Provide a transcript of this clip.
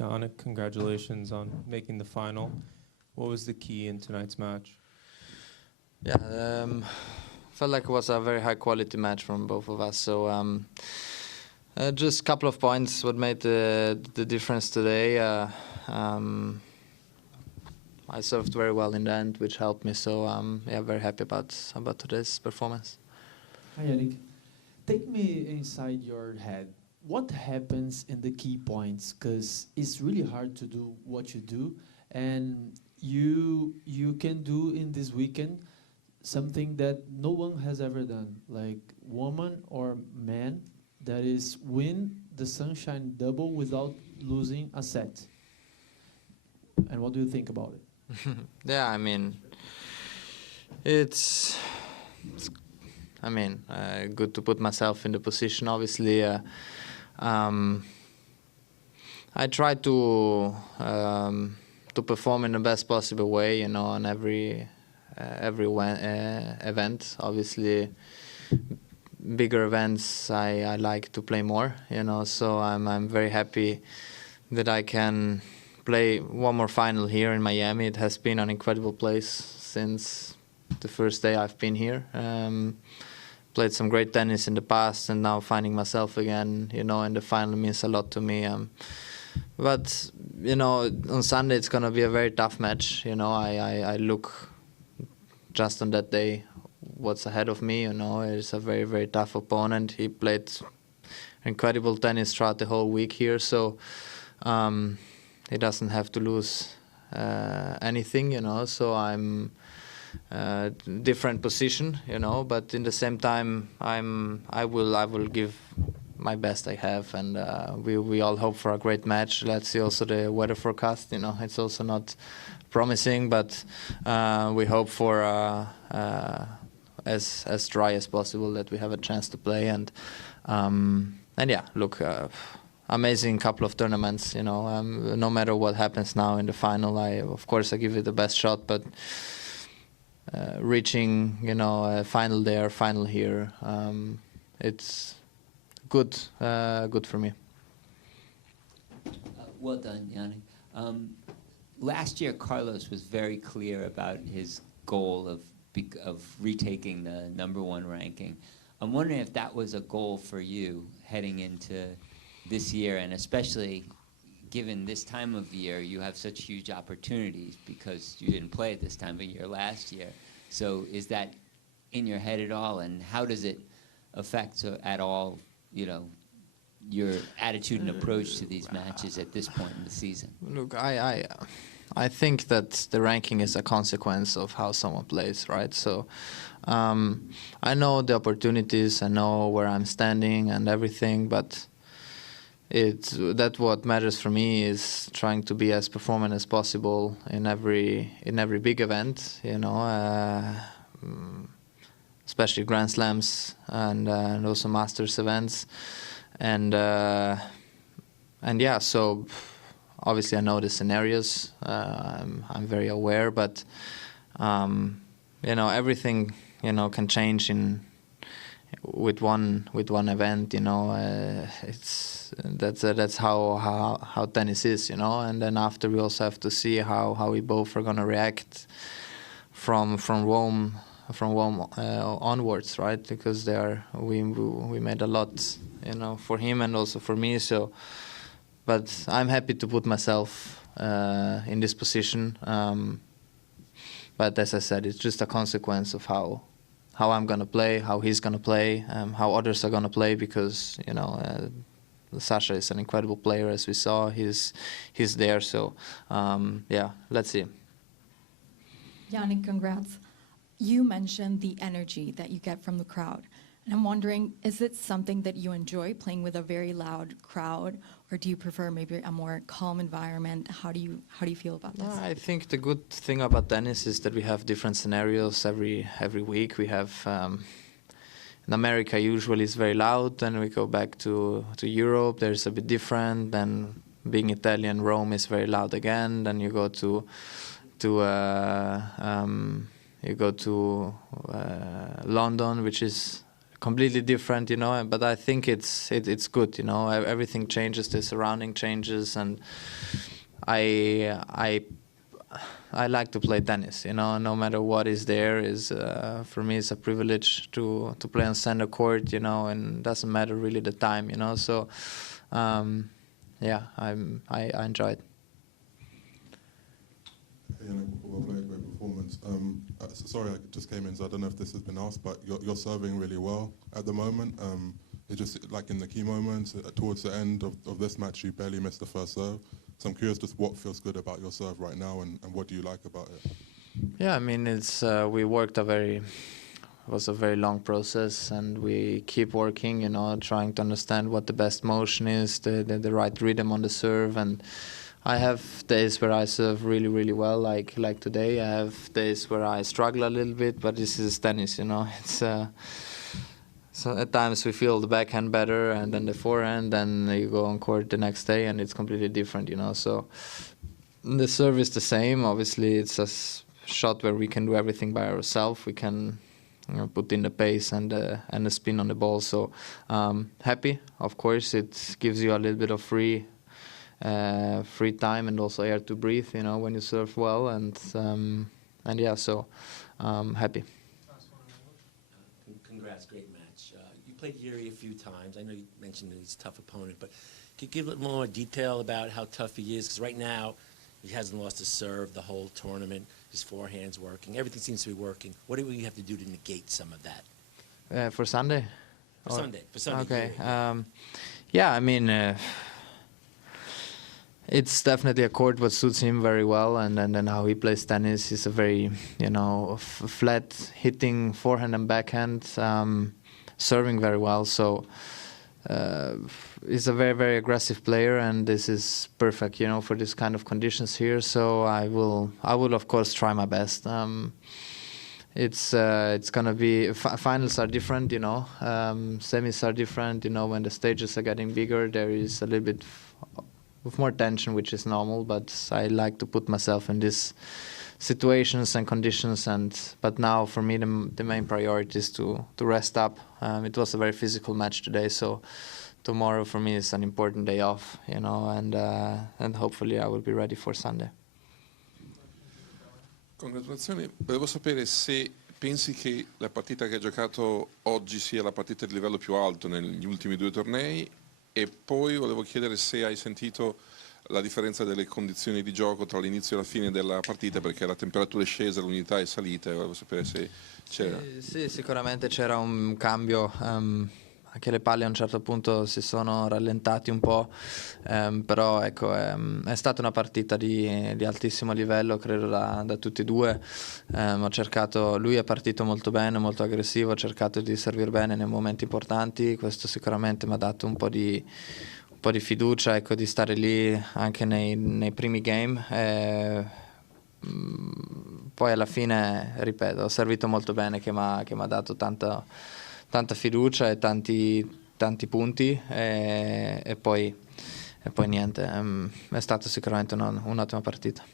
Jannik, congratulations on making the final. What was the key in tonight's match? Yeah, felt like it was a very high quality match from both of us. So just a couple of points what made the difference today. I served very well in the end, which helped me. So yeah, very happy about today's performance. Hi, Jannik. Take me inside your head. What happens in the key points? Because it's really hard to do what you do, and you can do in this weekend something that no one has ever done, like woman or man, that is win the Sunshine Double without losing a set. And what do you think about it? Yeah, I mean, it's good to put myself in the position. Obviously, I try to perform in the best possible way, on every event. Obviously, bigger events I like to play more, So I'm very happy that I can play one more final here in Miami. It has been an incredible place since the first day I've been here. Played some great tennis in the past, and now finding myself again, in the final means a lot to me. But on Sunday it's gonna be a very tough match. I look just on that day what's ahead of me. It's a very, very tough opponent. He played incredible tennis throughout the whole week here, so he doesn't have to lose anything. So I'm different position, but in the same time I will give my best I have, and we all hope for a great match. Let's see also the weather forecast. It's also not promising, but we hope for as dry as possible, that we have a chance to play. And yeah, look, amazing couple of tournaments. No matter what happens now in the final, of course I give it the best shot, but reaching a final there, final here, it's good for me. Well done, Jannik. Last year, Carlos was very clear about his goal of retaking the #1 ranking. I'm wondering if that was a goal for you heading into this year, and especially given this time of year, you have such huge opportunities because you didn't play at this time of year last year. So is that in your head at all, and how does it affect at all, your attitude and approach to these matches at this point in the season? Look, I think that the ranking is a consequence of how someone plays, right? So I know the opportunities, I know where I'm standing and everything, but what matters for me is trying to be as performant as possible in every big event, especially Grand Slams and also Masters events, and yeah. So obviously I know the scenarios. I'm very aware, but everything can change with one event. That's how tennis is, And then after, we also have to see how we both are gonna react from Rome onwards, right? Because we made a lot, for him and also for me. So, but I'm happy to put myself in this position. But as I said, it's just a consequence of how I'm gonna play, how he's gonna play, how others are gonna play, because Sasha is an incredible player, as we saw. He's there, so yeah, let's see. Jannik, congrats. You mentioned the energy that you get from the crowd, and I'm wondering, is it something that you enjoy, playing with a very loud crowd, or do you prefer maybe a more calm environment? How do you feel about this? I think the good thing about tennis is that we have different scenarios every week. We have in America usually it's very loud, then we go back to Europe, there's a bit different. Then being Italian, Rome is very loud again. Then you go to London, which is completely different, you know. But I think it's good, you know. Everything changes, the surrounding changes, and I like to play tennis, you know. No matter what is there, is for me it's a privilege to play on center court, you know, and doesn't matter really the time, you know. So yeah, I enjoy it. Jannik, well played, great performance. Sorry, I just came in, so I don't know if this has been asked, but you're serving really well at the moment. It's just like in the key moments, towards the end of this match, you barely missed the first serve. So I'm curious just what feels good about your serve right now, and what do you like about it? Yeah, I mean, it's we worked it was a very long process, and we keep working, you know, trying to understand what the best motion is, the right rhythm on the serve. And I have days where I serve really, really well, like today. I have days where I struggle a little bit, but this is tennis, you know. It's so at times we feel the backhand better, and then the forehand, then you go on court the next day, and it's completely different, you know. So the serve is the same. Obviously, it's a shot where we can do everything by ourselves. We can, you know, put in the pace and the spin on the ball. So happy, of course. It gives you a little bit of free time and also air to breathe, you know, when you serve well. And yeah, so happy. Congrats, great match. You played Yuri a few times. I know you mentioned that he's a tough opponent, but could you give a little more detail about how tough he is? Because right now, he hasn't lost a serve the whole tournament. His forehand's working. Everything seems to be working. What do we have to do to negate some of that? For Sunday? For Sunday. Okay. Yuri. Yeah, I mean, it's definitely a court what suits him very well, and then how he plays tennis. He's a very, you know, flat hitting forehand and backhand, serving very well. So he's a very, very aggressive player, and this is perfect, you know, for this kind of conditions here. So I will of course try my best. It's gonna be finals are different, you know. Semis are different, you know. When the stages are getting bigger, there is a little bit with more tension, which is normal, but I like to put myself in these situations and conditions. But now for me the main priority is to rest up. It was a very physical match today, so tomorrow for me is an important day off, you know, and hopefully I will be ready for Sunday. Congratulazioni, volevo sapere se pensi che la partita che ha giocato oggi sia la partita di livello più alto negli ultimi 2 tornei. E poi volevo chiedere se hai sentito la differenza delle condizioni di gioco tra l'inizio e la fine della partita, perché la temperatura è scesa, l'unità è salita, e volevo sapere se c'era. Sì, sicuramente c'era un cambio, anche le palle a un certo punto si sono rallentati un po', però ecco, è stata una partita di altissimo livello, credo da tutti e due. Lui è partito molto bene, molto aggressivo, ha cercato di servire bene nei momenti importanti. Questo sicuramente mi ha dato un po' di fiducia, ecco, di stare lì anche nei primi game. Poi alla fine, ripeto, ho servito molto bene, che mi ha dato tanta fiducia e tanti punti, e poi niente, è stata sicuramente un'ottima partita.